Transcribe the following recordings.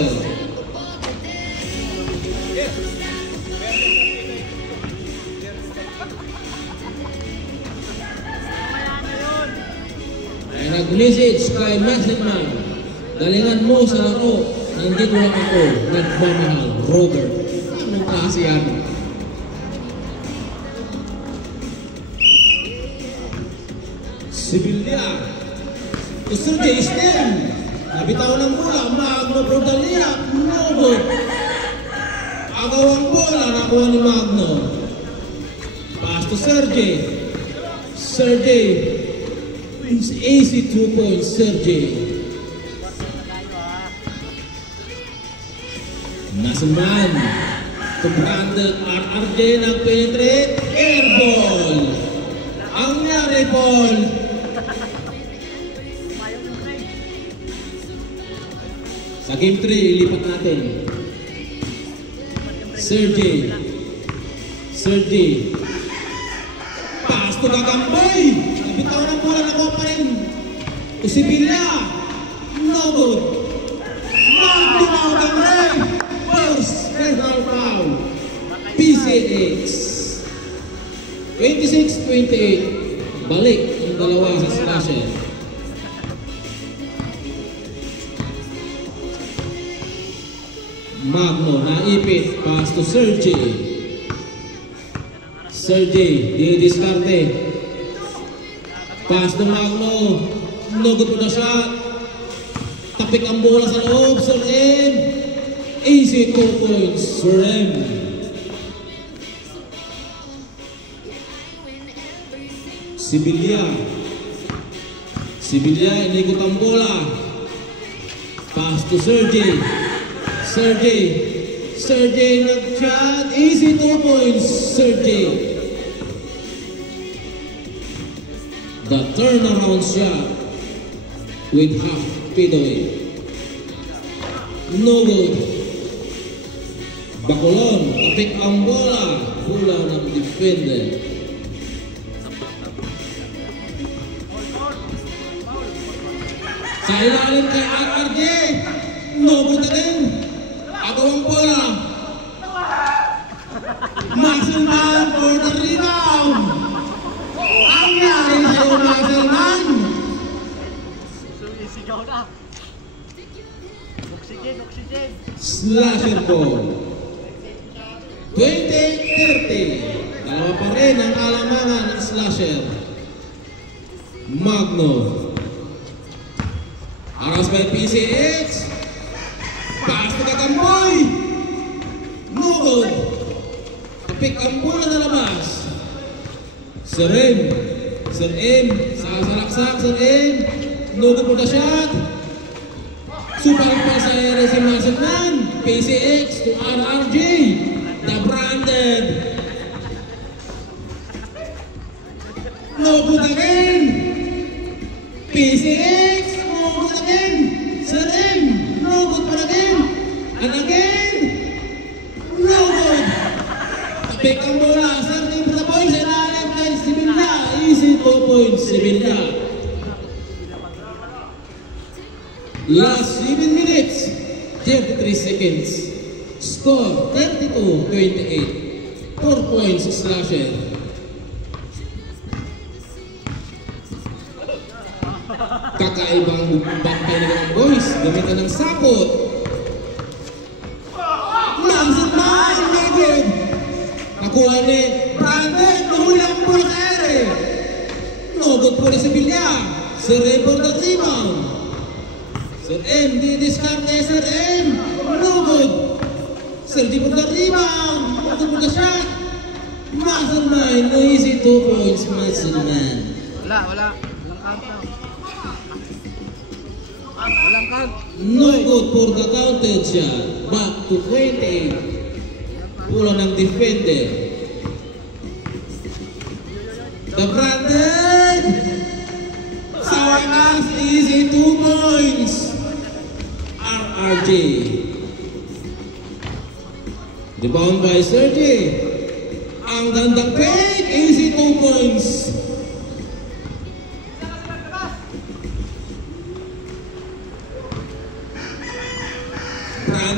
Russell. Ay nag-message kay Messenger. Galingan mo sa laro. Nandito lang ako. Nagmamahal. Robert. Anong klase yan? Sibilya. Gusto J. Stem. Nabitaw ng bola. Magno Prodalia. Nogo. Agaw ang bola. Nakuha ni Magno. Pass to Sergey. Sergey. It's easy 2 points. Sergey. Nasumban. To Brandon. RRJ nag-penetrate. Airball. Ang nangyari, Paul. Sa game 3, ilipat natin. Sergey. Sergey. Pass to Gagamboy. Nabitaw ng bola na ko pa rin. Usibilla. No good. Magtumaw ang Ray. First personal foul. PCX. 26-28. Balik ang dalawa sa slasher. Magno naipit. Pass to Sergey. Sergey didiskarte. Pass to Magno. No good for the shot. Tapik ang bola sa loob. Sir M. Easy 2 points. Sir M. Sibilya. Sibilya inikot ang bola. Pass to Sergey. Sergey. Sergey nag-shot. Easy 2 points. Sergey. The turnaround shot with half fadeaway. No good. Bacolon. Tapik ang bola. Bola ng defender. Sa ilalim kay RRJ. No good again. Agaw ang bola. Muscleman for the rebound. Ang yari sa'yo, Muscleman. Isigaw na. Oxygen. Slasher ball. 20-30. Dalawa pa rin ang alamangan ng slasher. Magno. Aras by PCX. Pass to Gagamboy. No good. Tapik ang bola na labas. Sir M. Sir M. Sasalaksak. Sir M. No good for the shot. Super pass sa area si Muscleman. PCX to RRJ. The branded. No good again. PCX. No good again. Sir M. No good for again. And again. No good. Tapik ang bola. Serving for the boys. And alam kay Sibilya. Easy 2 points. Sibilya. Last 7 minutes. 33 seconds. Score 32-28. 4 points slasher. Kakaibang bantay na ng boys. Gamitan ng sapot. Muscleman. No good. Nakuha ni Brandon. Nahulang po na ere. No good po na si Bilya. Sir M for the rebound. Sir M. Di-discard na Sir M. No good. Sir D for the rebound. No good for the shot. Muscleman. No easy 2 points. Muscleman. Wala. Walang count. No good for the counted shot. Back to 28. Pula ng defender. The branded. Sa wakas, easy 2 points. RRJ. Rebound by Sergey. Ang gandang fake. Easy 2 points.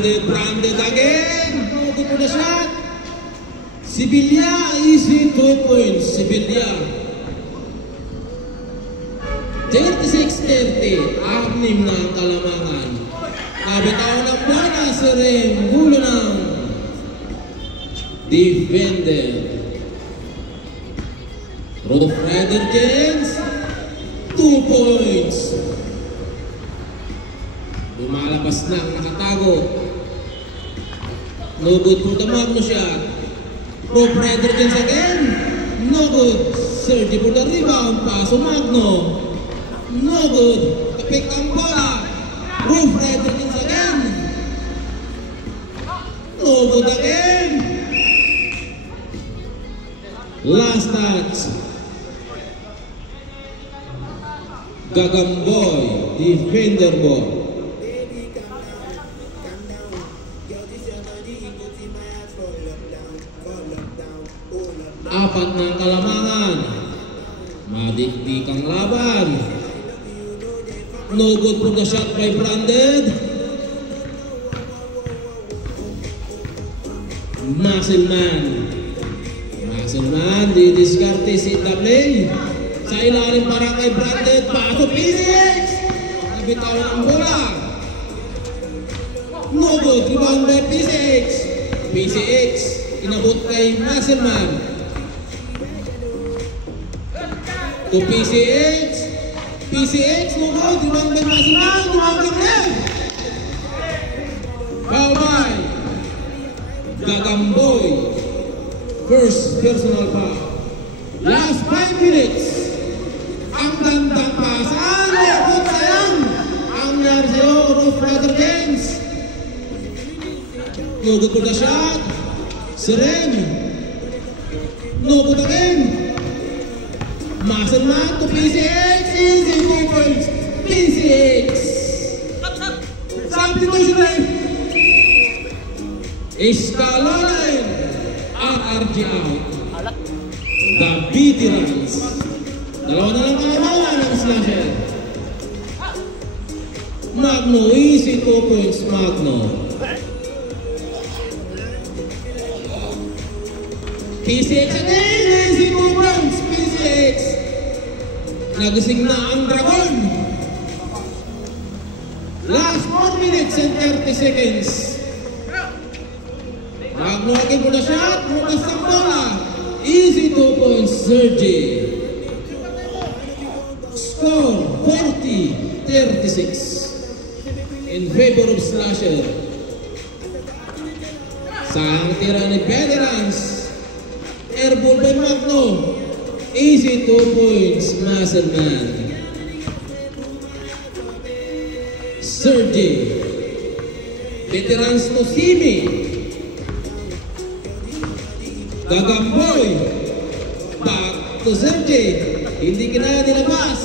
Branded again. No good for the shot. Sibilya, easy 2 points. Sibilya. 36-30. Anim na ang kalamangan. Nabitaw ng bola si Rem. Gulo ng defender. Rough Rider Gens. 2 points. Lumalabas na ang nakatago. No good for the Magno shot. Rough Rider Gens again. No good. Sergi for the rebound. Paso Magno. No good. Kapik ang bola. Rough Rider Gens again. No good again. Last touch. Gagamboy, defender ball. Apat na kalamangan. Madikdik ang laban. No good for the shot by Branded. Muscleman, didiskarte si Dablay. Sa ilalim para kay Branded. Paso PCX. Nabitawan ang bola. No good. Rebound by PCX. PCX. Inabot kay Muscleman. To PCX. PCX. No good. Rebound by Muscleman. Rebound by left. Foul by Gagamboy. First personal foul. Last 5 minutes. Ang gandang pasan. Good sayang. Ang nangyari sa'yo, Rough Rider Gens. No good for the shot. Seren. No good again. Muscleman to PCX. Easy 2 points. PCX. Substitution time. Escalona. RRG out. The veterans. Dalawa na lang kalamangan ng slasher. Magno, easy 2 points, Magno. PCX again, easy 2 points, PCX. Nagising na ang Dragon. Last 4 minutes and 30 seconds. Magno again for the shot, bukas ang bola. Easy 2 points, Sergi. Score 40-36 in favor of Slasher. Sang tira ni Veterans. Airball by Magno. Easy 2 points, Muscleman. Sergi. Veterans to Simi. Gagamboy. Back to Sergi. Hindi kinaya nilabas.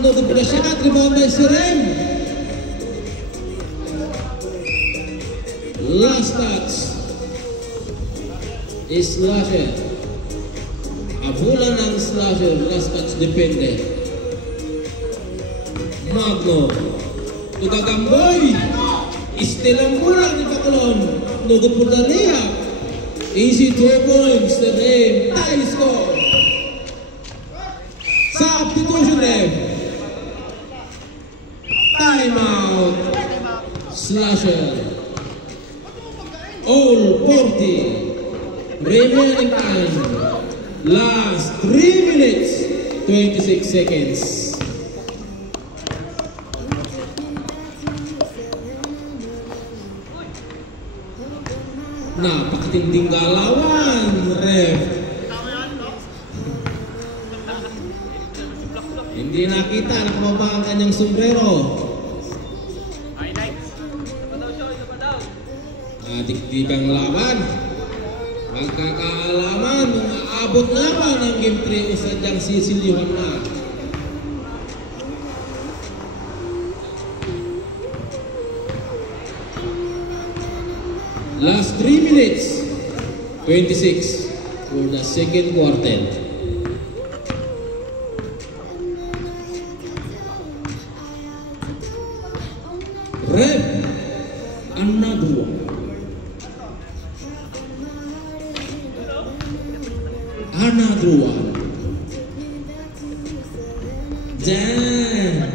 No good for the shot. Rebound by Seren. Last touch is Slasher. Abulan ng Slasher. Last touch depende. Magno. To Gagamboy. Still ang bola ni Bacolod. No good for the layup. Easy 2 points. The name. Tie score. Substitution left. Timeout. Slasher. All 40. Remaining time. Last 3 minutes. 26 seconds. Napakatinding galawan, ref. Hindi nakita, nakababa ang kanyang sombrero. Dikdikang laban. Magkakaalaman, aabot na ba ng game 3 o sadyang sisilyuhan na? Last 3 minutes, 26 for the second quarter. Ref, Another one. Another one. Damn.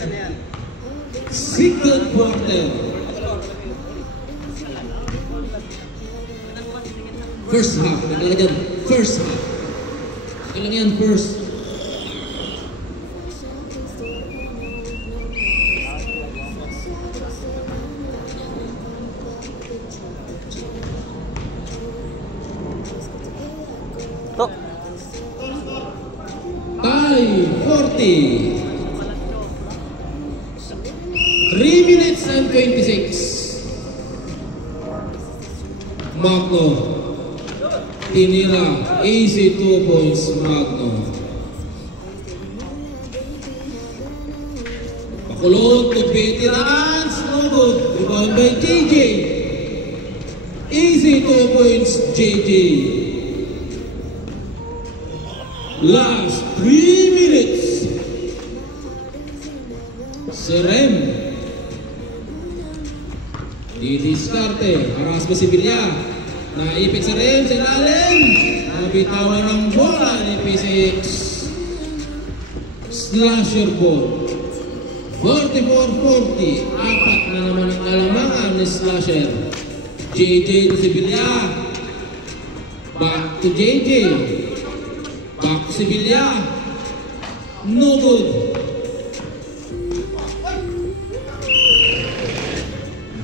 Second quarter. First half. Kailangan yan. First half. Kailangan yan first. Tie 40. 3 minutes and 26. Magno. Tinira. Easy 2 points. Magno. Pakulot to veterans. No good. Rebound by JJ. Easy 2 points. JJ. Last 3 minutes. Serem. Didiskarte. Haras pa si Villa. Naipit sa rim. Sa ilalim. Nabitawan ng bola ni P6. Slasher ball. 44-40. Apat na naman ang alamangan ni Slasher. JJ to si Villa. Back to JJ. Back to si Villa. No good.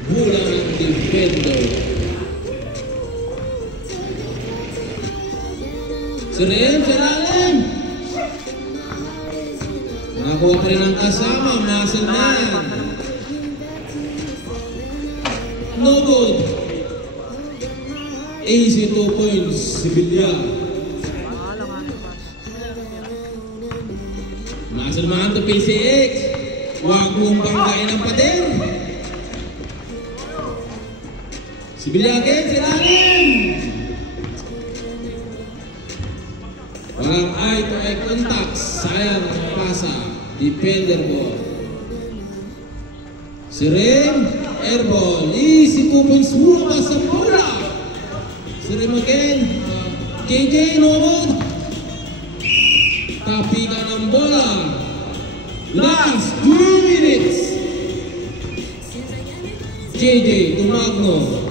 Bola ng defender. Serem sa ilalim. Nakakuha pa rin ang kasama. Muscleman. No good. Easy 2 points si Villa. Muscleman to PCX. Huwag mong banggain ang pader. Si Villa again sa ilalim. Walang eye-to-eye contact. Sayang ang pasa. Defender ball. Si Rim. Airball. Easy 2 points. Mula sa bola. Si Rim again. JJ no good. Tapikan ng bola. Last 2 minutes. JJ to Magno.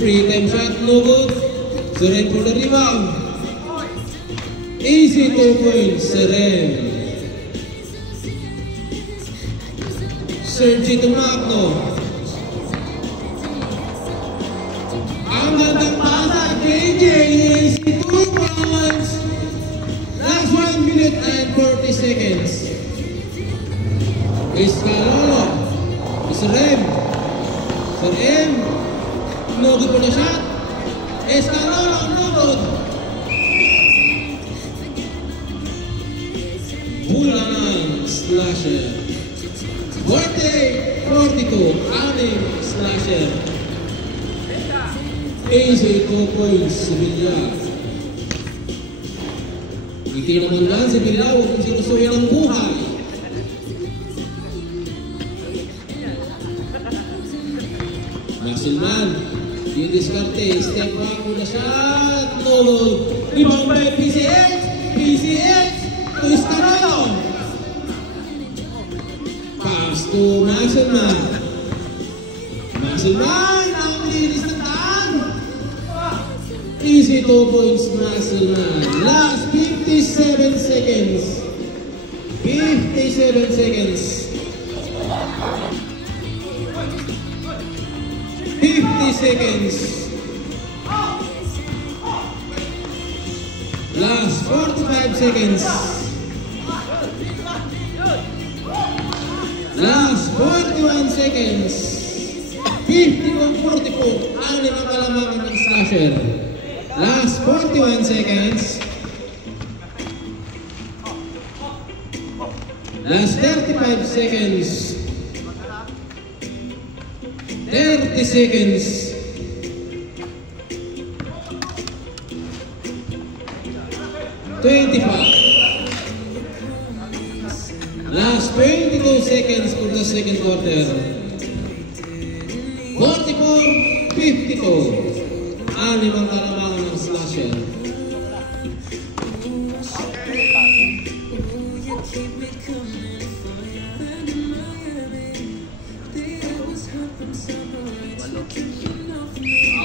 3-time shot. No good. Si Rim for the rebound. Easy 2 points, Serem. Sergi to Magno. Ang gandang pasa, JJ. Easy 2 points. Last 1 minute and 40 seconds. Escalolo. Serem. Serem. No good for the shot. Escalolo, no good. Bulanan Slasher. 48-42. Anim Slasher. Easy 2 points si Villa. Hindi naman lang si Villa. Huwag kong sinusuyan ang buhay. Muscleman. Didiskarte. Step back mo na shot. No good. Rebound by PCX. PCX. Escalolo. Pass to Muscleman. Muscleman ang linis ng taan. Easy 2 points Muscleman. Last 57 seconds. 57 seconds. 50 seconds. Last 45 seconds. Last 41 seconds. 50-44. Anim ang kalamangan ng Slasher. Last 41 seconds. Last 35 seconds. 30 seconds. 25. Last 22 seconds for the second quarter. 44-52. Anim ang kalamangan ng slasher.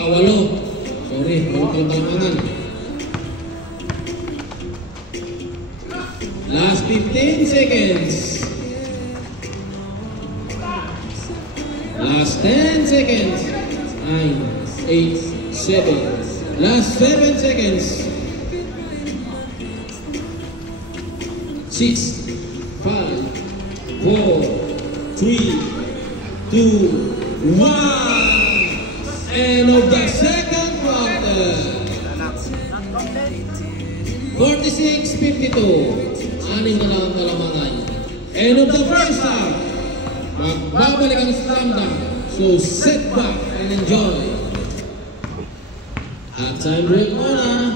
Walo. Sorry, walo kalamangan. Last 15 seconds. Last 10 seconds. 9, 8, 7. Last 7 seconds. 6, 5, 4, 3, 2, 1. End of the second quarter. 46-52. Anim na lang ang kalamangan. End of the first half. Magbabalik ang slam dunk. So sit back and enjoy. Halftime break muna.